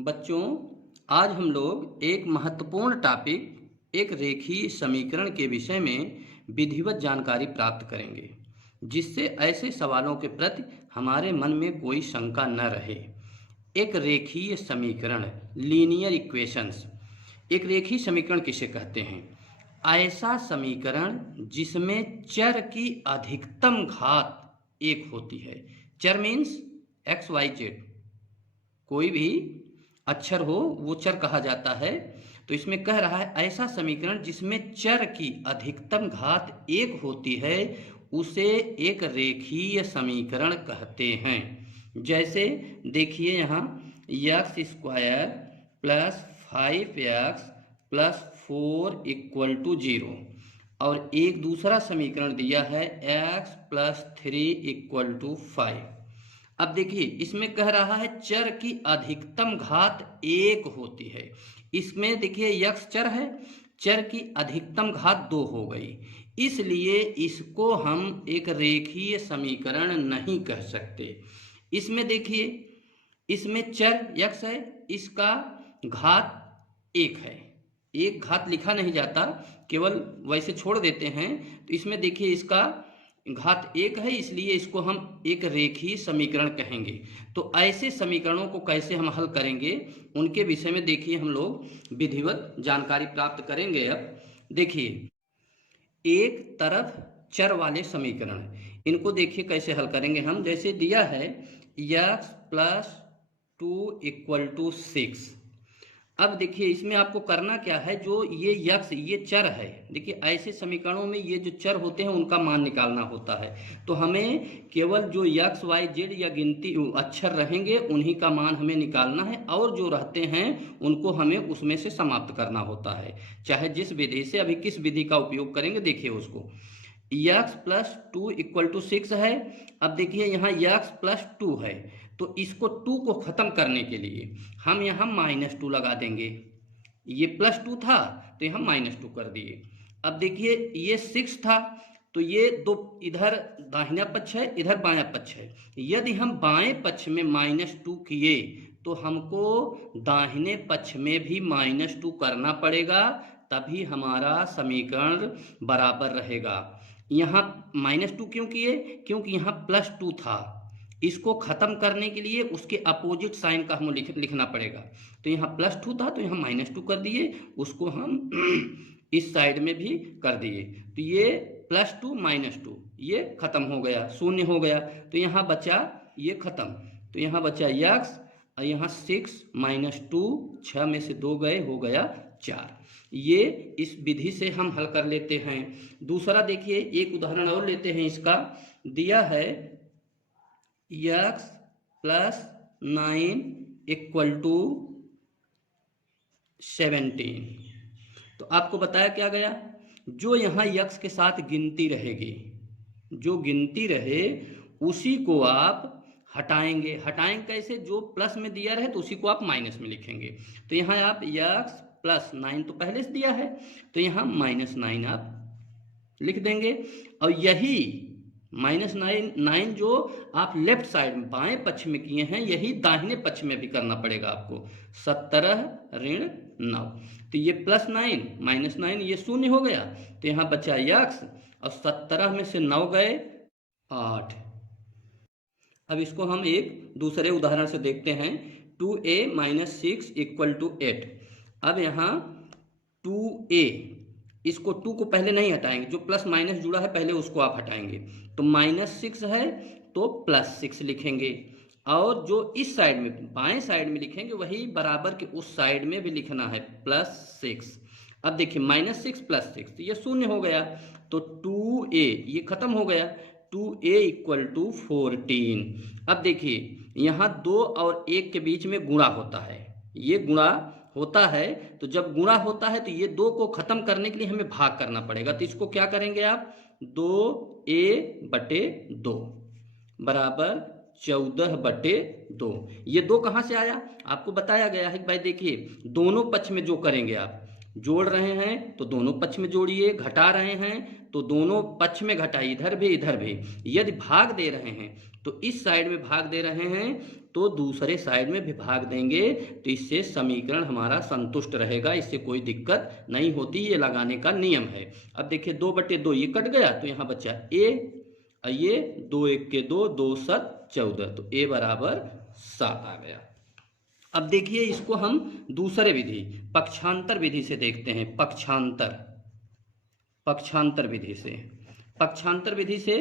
बच्चों, आज हम लोग एक महत्वपूर्ण टॉपिक एक रेखीय समीकरण के विषय में विधिवत जानकारी प्राप्त करेंगे, जिससे ऐसे सवालों के प्रति हमारे मन में कोई शंका न रहे। एक रेखीय समीकरण, लीनियर इक्वेशंस। एक रेखीय समीकरण किसे कहते हैं? ऐसा समीकरण जिसमें चर की अधिकतम घात एक होती है। चर मीन्स एक्स वाई जेड, कोई भी अक्षर हो वो चर कहा जाता है। तो इसमें कह रहा है ऐसा समीकरण जिसमें चर की अधिकतम घात एक होती है उसे एक रेखीय समीकरण कहते हैं। जैसे देखिए यहाँ x square plus 5x plus 4 equal to 0 और एक दूसरा समीकरण दिया है x प्लस 3 इक्वल टू 5। अब देखिए इसमें कह रहा है चर की अधिकतम घात एक होती है। इसमें देखिए यक्स चर है, चर की अधिकतम घात 2 हो गई, इसलिए इसको हम एक रेखीय समीकरण नहीं कह सकते। इसमें देखिए इसमें चर यक्स है, इसका घात 1 है। एक घात लिखा नहीं जाता, केवल वैसे छोड़ देते हैं। तो इसमें देखिए इसका घात 1 है, इसलिए इसको हम एक रेखीय समीकरण कहेंगे। तो ऐसे समीकरणों को कैसे हम हल करेंगे उनके विषय में देखिए हम लोग विधिवत जानकारी प्राप्त करेंगे। अब देखिए एक तरफ चर वाले समीकरण, इनको देखिए कैसे हल करेंगे हम। जैसे दिया है x प्लस 2 इक्वल टू 6। अब देखिए इसमें आपको करना क्या है, जो ये यक्स ये चर है, देखिए ऐसे समीकरणों में ये जो चर होते हैं उनका मान निकालना होता है। तो हमें केवल जो एक्स वाई जेड या गिनती अक्षर रहेंगे उन्हीं का मान हमें निकालना है, और जो रहते हैं उनको हमें उसमें से समाप्त करना होता है। चाहे जिस विधि से, अभी किस विधि का उपयोग करेंगे देखिए उसको। एक्स प्लस 2 इक्वल टू 6 है। अब देखिए यहाँ एक्स प्लस 2 है, तो इसको 2 को ख़त्म करने के लिए हम यहाँ -2 लगा देंगे। ये +2 था तो यहाँ -2 कर दिए। अब देखिए ये 6 था, तो ये दो इधर दाहिना पक्ष है, इधर बायां पक्ष है। यदि हम बाएं पक्ष में -2 किए तो हमको दाहिने पक्ष में भी -2 करना पड़ेगा, तभी हमारा समीकरण बराबर रहेगा। यहाँ -2 क्यों किए? क्योंकि यहाँ +2 था। इसको खत्म करने के लिए उसके अपोजिट साइन का हमें लिखना पड़ेगा। तो यहाँ +2 था तो यहाँ -2 कर दिए, उसको हम इस साइड में भी कर दिए। तो ये +2 -2 ये खत्म हो गया, शून्य हो गया। तो यहाँ बचा ये खत्म, तो यहाँ बचा x और यहाँ 6 -2, 6 में से 2 गए, हो गया 4। ये इस विधि से हम हल कर लेते हैं। दूसरा देखिए एक उदाहरण और लेते हैं। इसका दिया है x प्लस 9 इक्वल टू 17। तो आपको बताया क्या गया, जो यहाँ x के साथ गिनती रहेगी, जो गिनती रहे उसी को आप हटाएंगे। हटाएंगे कैसे? जो प्लस में दिया रहे तो उसी को आप माइनस में लिखेंगे। तो यहाँ आप x प्लस 9 तो पहले से दिया है, तो यहाँ -9 आप लिख देंगे। और यही -9 जो आप लेफ्ट साइड में बाएं पक्ष में किए हैं, यही दाहिने पक्ष में भी करना पड़ेगा आपको। 17 ऋण 9, तो ये +9 -9 ये शून्य हो गया। तो यहाँ बचा x और 17 में से 9 गए 8। अब इसको हम एक दूसरे उदाहरण से देखते हैं। 2a - 6 equal to 8। अब यहाँ 2a, इसको 2 को पहले नहीं हटाएंगे, जो प्लस माइनस जुड़ा है पहले उसको आप हटाएंगे। तो -6 है तो +6 लिखेंगे, और जो इस साइड में बाएं साइड में लिखेंगे वही बराबर के उस साइड में भी लिखना है +6। अब देखिए -6 + 6 तो ये शून्य हो गया। तो 2a ये खत्म हो गया, 2a इक्वल टू 14। अब देखिए यहाँ 2 और 1 के बीच में गुणा होता है, ये गुणा होता है। तो जब गुणा होता है तो ये 2 को खत्म करने के लिए हमें भाग करना पड़ेगा। तो इसको क्या करेंगे आप, 2a/2 बराबर 14/2। ये 2 कहाँ से आया? आपको बताया गया है कि भाई देखिए दोनों पक्ष में जो करेंगे, आप जोड़ रहे हैं तो दोनों पक्ष में जोड़िए, घटा रहे हैं तो दोनों पक्ष में घटाइए, इधर भी इधर भी। यदि भाग दे रहे हैं तो इस साइड में भाग दे रहे हैं तो दूसरे साइड में भी भाग देंगे, तो इससे समीकरण हमारा संतुष्ट रहेगा, इससे कोई दिक्कत नहीं होती। ये लगाने का नियम है। अब देखिए 2/2 ये कट गया तो यहाँ बचा a, ये 2 1 के 2, 2 7 14, तो a बराबर 7 आ गया। अब देखिए इसको हम दूसरे विधि पक्षांतर विधि से देखते हैं। पक्षांतर विधि से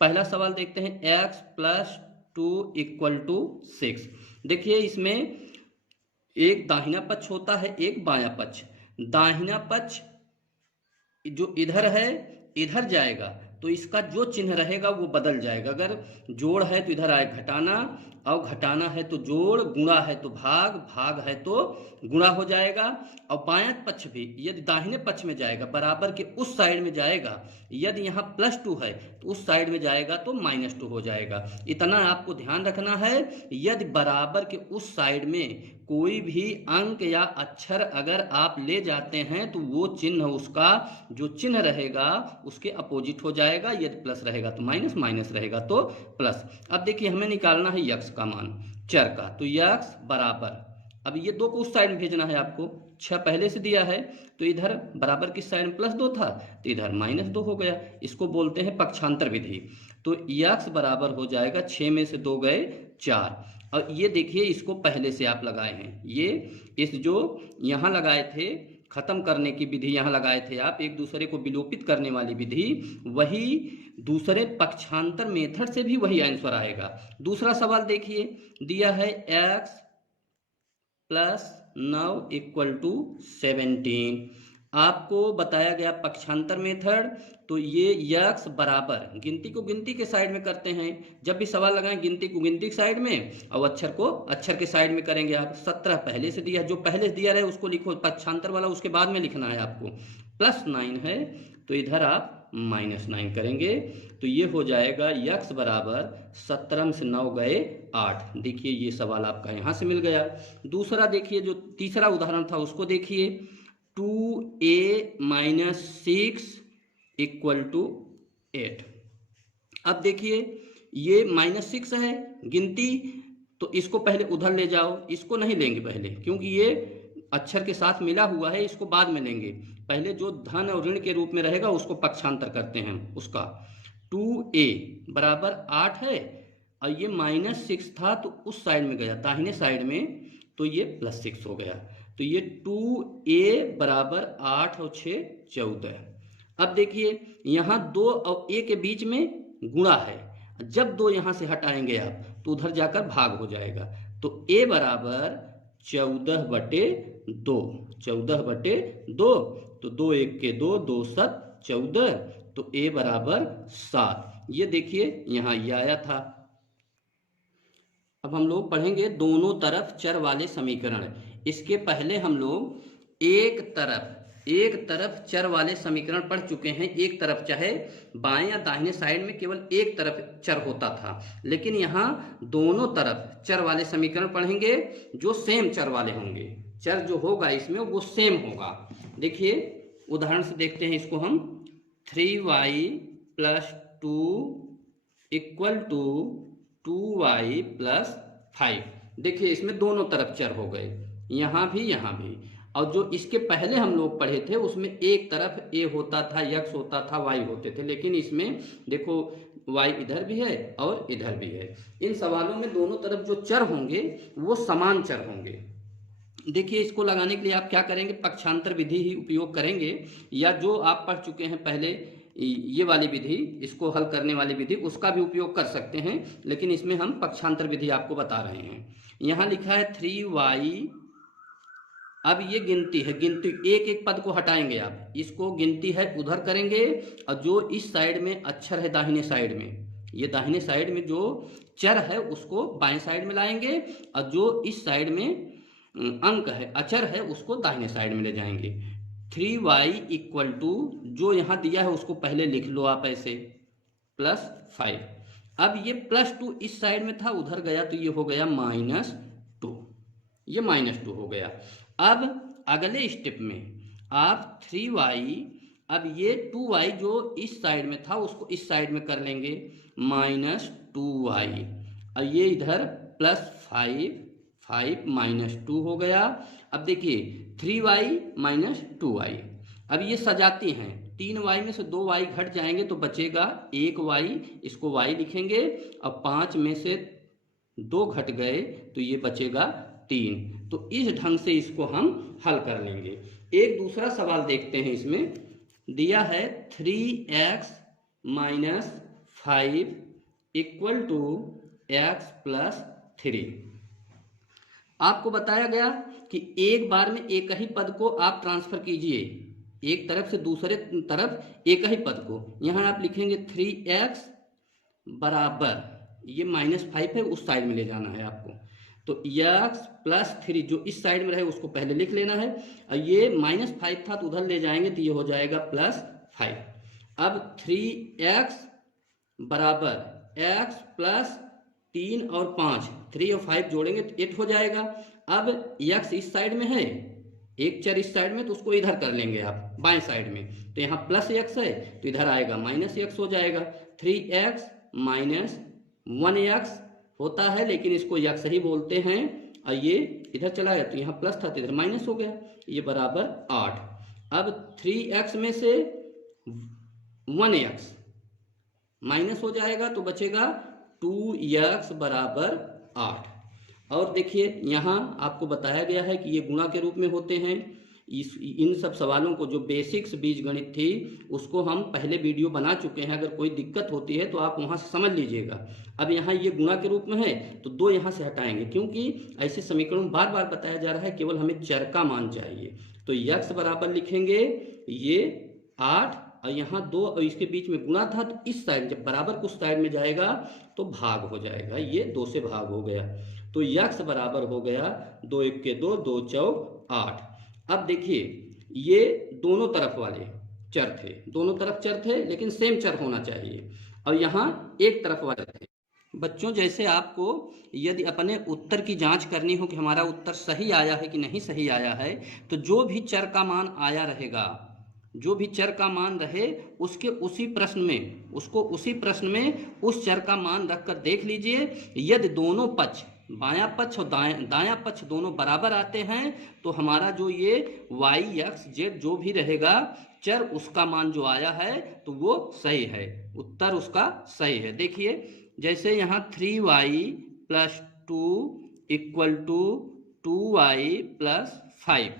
पहला सवाल देखते हैं। x + 2 = 6। देखिए इसमें एक दाहिना पक्ष होता है, एक बायां पक्ष। दाहिना पक्ष जो इधर है इधर जाएगा तो इसका जो चिन्ह रहेगा वो बदल जाएगा। अगर जोड़ है तो इधर आए घटाना, और घटाना है तो जोड़, गुणा है तो भाग, भाग है तो गुणा हो जाएगा। और बायां पक्ष भी यदि दाहिने पक्ष में जाएगा बराबर के उस साइड में जाएगा, यदि यहाँ +2 है तो उस साइड में जाएगा तो -2 हो जाएगा। इतना आपको ध्यान रखना है। यदि बराबर के उस साइड में कोई भी अंक या अक्षर अगर आप ले जाते हैं तो वो चिन्ह, उसका जो चिन्ह रहेगा उसके अपोजिट हो जाएगा। यदि प्लस रहेगा तो माइनस, माइनस रहेगा तो प्लस। अब देखिए हमें निकालना है यक्स का मान, चर का, तो यक्स बराबर, अब ये 2 को उस साइड में भेजना है आपको। 6 पहले से दिया है तो इधर बराबर किस साइड में +2 था तो इधर -2 हो गया। इसको बोलते हैं पक्षांतर विधि। तो यक्स बराबर हो जाएगा 6 में से 2 गए 4। और ये देखिए इसको पहले से आप लगाए हैं, ये इस जो यहाँ लगाए थे खत्म करने की विधि, यहाँ लगाए थे आप एक दूसरे को विलोपित करने वाली विधि, वही दूसरे पक्षांतर मेथड से भी वही आंसर आएगा। दूसरा सवाल देखिए दिया है x + 9 = 17। आपको बताया गया पक्षांतर मेथड, तो ये यक्स बराबर, गिनती को गिनती के साइड में करते हैं। जब भी सवाल लगाएं गिनती को गिनती के साइड में और अक्षर को अक्षर के साइड में करेंगे आप। 17 पहले से दिया, जो पहले से दिया रहे उसको लिखो, पक्षांतर वाला उसके बाद में लिखना है आपको। +9 है तो इधर आप -9 करेंगे, तो ये हो जाएगा यक्स बराबर 17 में से 9 गए 8। देखिए ये सवाल आपका यहाँ से मिल गया। दूसरा देखिए जो तीसरा उदाहरण था उसको देखिए, 2a - 6 = 8। अब देखिए ये -6 है गिनती, तो इसको पहले उधर ले जाओ, इसको नहीं लेंगे पहले क्योंकि ये अक्षर के साथ मिला हुआ है, इसको बाद में लेंगे। पहले जो धन और ऋण के रूप में रहेगा उसको पक्षांतर करते हैं उसका। 2a बराबर 8 है और ये -6 था तो उस साइड में गया दाहिने साइड में, तो ये +6 हो गया। तो ये 2a बराबर 8 और 6 14। अब देखिए यहाँ 2 और a के बीच में गुणा है, जब 2 यहाँ से हटाएंगे आप तो उधर जाकर भाग हो जाएगा। तो a बराबर 14/2, 14/2, तो 2 1 के 2, 2 7 14, तो a बराबर 7। ये देखिए यहाँ ये आया था। अब हम लोग पढ़ेंगे दोनों तरफ चर वाले समीकरण। इसके पहले हम लोग एक तरफ चर वाले समीकरण पढ़ चुके हैं। एक तरफ चाहे बाएं या दाहिने साइड में केवल एक तरफ चर होता था, लेकिन यहाँ दोनों तरफ चर वाले समीकरण पढ़ेंगे जो सेम चर वाले होंगे। चर जो होगा इसमें वो सेम होगा। देखिए उदाहरण से देखते हैं इसको हम। 3y + 2 = 2y + 5। देखिए इसमें दोनों तरफ चर हो गए, यहाँ भी। और जो इसके पहले हम लोग पढ़े थे उसमें एक तरफ a होता था, x होता था, y होते थे, लेकिन इसमें देखो y इधर भी है और इधर भी है। इन सवालों में दोनों तरफ जो चर होंगे वो समान चर होंगे। देखिए इसको लगाने के लिए आप क्या करेंगे, पक्षांतर विधि ही उपयोग करेंगे, या जो आप पढ़ चुके हैं पहले ये वाली विधि, इसको हल करने वाली विधि, उसका भी उपयोग कर सकते हैं, लेकिन इसमें हम पक्षांतर विधि आपको बता रहे हैं। यहाँ लिखा है 3y। अब ये गिनती है, गिनती एक एक पद को हटाएंगे आप, इसको गिनती है उधर करेंगे, और जो इस साइड में अक्षर है दाहिने साइड में, ये दाहिने साइड में जो चर है उसको बाएं साइड में लाएंगे, और जो इस साइड में अंक है अक्षर है उसको दाहिने साइड में ले जाएंगे। 3y = जो यहाँ दिया है उसको पहले लिख लो आप ऐसे, +5। अब ये +2 इस साइड में था उधर गया तो ये हो गया -2, ये -2 हो गया। अब अगले स्टेप में आप 3y, अब ये 2y जो इस साइड में था उसको इस साइड में कर लेंगे, 2y, और ये इधर प्लस 5 माइनस 2 हो गया। अब देखिए 3y माइनस 2y, अब ये सजाती हैं, 3y में से 2y घट जाएंगे तो बचेगा 1y, इसको y लिखेंगे, अब 5 में से 2 घट गए तो ये बचेगा 3। तो इस ढंग से इसको हम हल कर लेंगे। एक दूसरा सवाल देखते हैं, इसमें दिया है 3x minus 5 equal to x plus 3। आपको बताया गया कि एक बार में एक ही पद को आप ट्रांसफर कीजिए, एक तरफ से दूसरे तरफ एक ही पद को। यहाँ आप लिखेंगे 3x बराबर, ये -5 है, उस साइड में ले जाना है आपको, तो x प्लस 3 जो इस साइड में रहे उसको पहले लिख लेना है, और ये -5 था तो उधर ले जाएंगे तो ये हो जाएगा +5। अब 3x बराबर x प्लस 3 और 5, 3 और 5 जोड़ेंगे तो 8 हो जाएगा। अब x इस साइड में है, एक चर इस साइड में, तो उसको इधर कर लेंगे आप बाएं साइड में, तो यहाँ प्लस x है तो इधर आएगा -x हो जाएगा। 3x माइनस 1x होता है, लेकिन इसको x ही बोलते हैं, और ये इधर चला गया तो यहाँ प्लस था तो इधर माइनस हो गया, ये बराबर 8। अब 3x में से 1x माइनस हो जाएगा तो बचेगा 2x बराबर 8। और देखिए यहाँ आपको बताया गया है कि ये गुणा के रूप में होते हैं। इन सब सवालों को, जो बेसिक्स बीजगणित थी, उसको हम पहले वीडियो बना चुके हैं, अगर कोई दिक्कत होती है तो आप वहाँ से समझ लीजिएगा। अब यहाँ ये गुणा के रूप में है तो 2 यहाँ से हटाएंगे, क्योंकि ऐसे समीकरण बार बार बताया जा रहा है, केवल हमें चर का मान चाहिए। तो x बराबर लिखेंगे ये 8, और यहाँ 2 और इसके बीच में गुणा था तो इस साइड, जब बराबर कुछ साइड में जाएगा तो भाग हो जाएगा, ये 2 से भाग हो गया, तो x बराबर हो गया 2 1 के 2, 2 चौक 8। अब देखिए ये दोनों तरफ वाले चर थे, दोनों तरफ चर थे, लेकिन सेम चर होना चाहिए, और यहाँ एक तरफ वाले थे। बच्चों, जैसे आपको यदि अपने उत्तर की जांच करनी हो कि हमारा उत्तर सही आया है कि नहीं सही आया है, तो जो भी चर का मान आया रहेगा, जो भी चर का मान रहे उसके उसी प्रश्न में, उसको उसी प्रश्न में उस चर का मान रखकर देख लीजिए। यदि दोनों पक्ष, बायां पक्ष और दायां पक्ष दोनों बराबर आते हैं तो हमारा जो ये y x z जो भी रहेगा चर, उसका मान जो आया है तो वो सही है, उत्तर उसका सही है। देखिए जैसे यहाँ 3y plus 2 equal to 2y plus 5,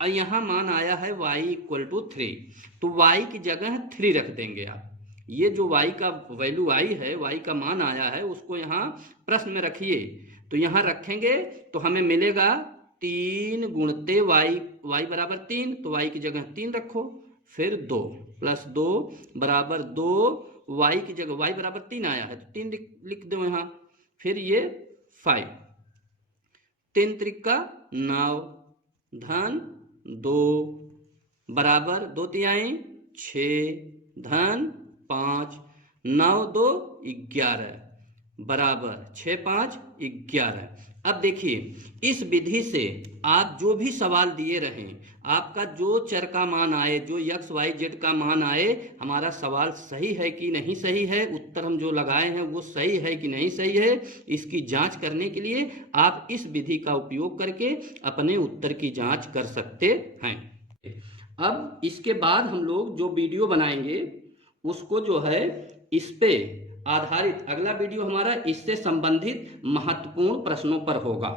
और यहाँ मान आया है y इक्वल टू 3, तो y की जगह 3 रख देंगे आप। ये जो y का वैल्यू आई है, y का मान आया है, उसको यहाँ प्रश्न में रखिए, तो यहाँ रखेंगे तो हमें मिलेगा 3 गुणते y बराबर 3, तो y की जगह 3 रखो, फिर 2 प्लस 2 बराबर 2, y की जगह y बराबर 3 आया है तो 3 लिख दो यहाँ, फिर ये 5, 3 त्रिका 9 धन 2 बराबर 2 तिहाई 6 धन 5, 9 2 11 बराबर 6 5 11। अब देखिए इस विधि से आप जो भी सवाल दिए रहें, आपका जो चर का मान आए, जो x y z का मान आए, हमारा सवाल सही है कि नहीं सही है, उत्तर हम जो लगाए हैं वो सही है कि नहीं सही है, इसकी जांच करने के लिए आप इस विधि का उपयोग करके अपने उत्तर की जांच कर सकते हैं। अब इसके बाद हम लोग जो वीडियो बनाएंगे उसको जो है इस पे आधारित, अगला वीडियो हमारा इससे संबंधित महत्वपूर्ण प्रश्नों पर होगा।